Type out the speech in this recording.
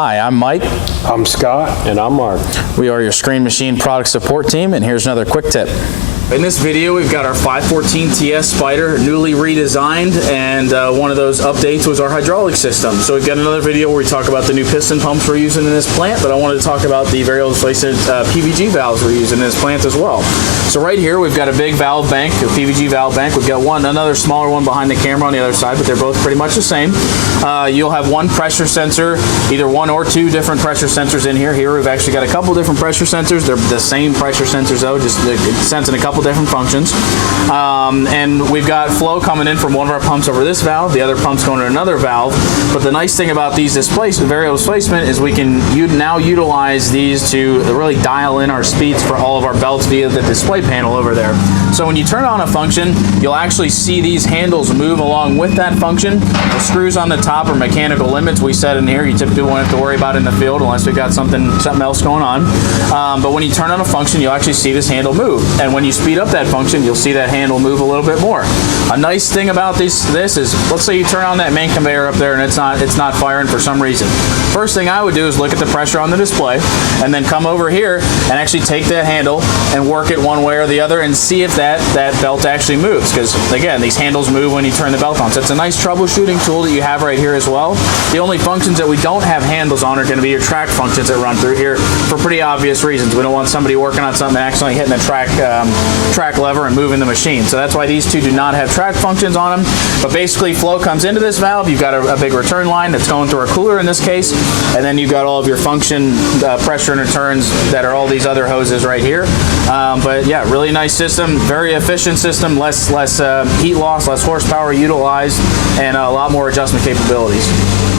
Hi, I'm Mike. I'm Scott. And I'm Mark. We are your Screen Machine product support team, and here's another quick tip. In this video, we've got our 514 TS Spyder, newly redesigned, and one of those updates was our hydraulic system. So we've got another video where we talk about the new piston pumps we're using in this plant, but I wanted to talk about the variable displacement PVG valves we're using in this plant as well. So right here, we've got a big valve bank, a PVG valve bank. We've got another smaller one behind the camera on the other side, but they're both pretty much the same. You'll have one pressure sensor, either one or two different pressure sensors in here. Here we've actually got a couple different pressure sensors. They're the same pressure sensors though, just sensing a couple different functions. And we've got flow coming in from one of our pumps over this valve, the other pump's going to another valve. But the nice thing about these variable displacement is we can now utilize these to really dial in our speeds for all of our belts via the display panel over there. So when you turn on a function, you'll actually see these handles move along with that function. The screws on the top are mechanical limits we set in here. You typically won't have to worry about it in the field unless we've got something else going on. But when you turn on a function, you'll actually see this handle move. And when you speed up that function, you'll see that handle move a little bit more. A nice thing about this is, let's say you turn on that main conveyor up there and it's not firing for some reason. First thing I would do is look at the pressure on the display and then come over here and actually take that handle and work it one way or the other and see if that belt actually moves, because again, these handles move when you turn the belt on. So it's a nice troubleshooting tool that you have right here as well. The only functions that we don't have handles on are going to be your track functions that run through here for pretty obvious reasons. We don't want somebody working on something and accidentally hitting the track lever and moving the machine. So that's why these two do not have track functions on them. But basically, flow comes into this valve. You've got a big return line that's going through a cooler in this case, and then you've got all of your function pressure and returns that are all these other hoses right here. But yeah, really nice system, very efficient system, less heat loss, less horsepower utilized, and a lot more adjustment capabilities.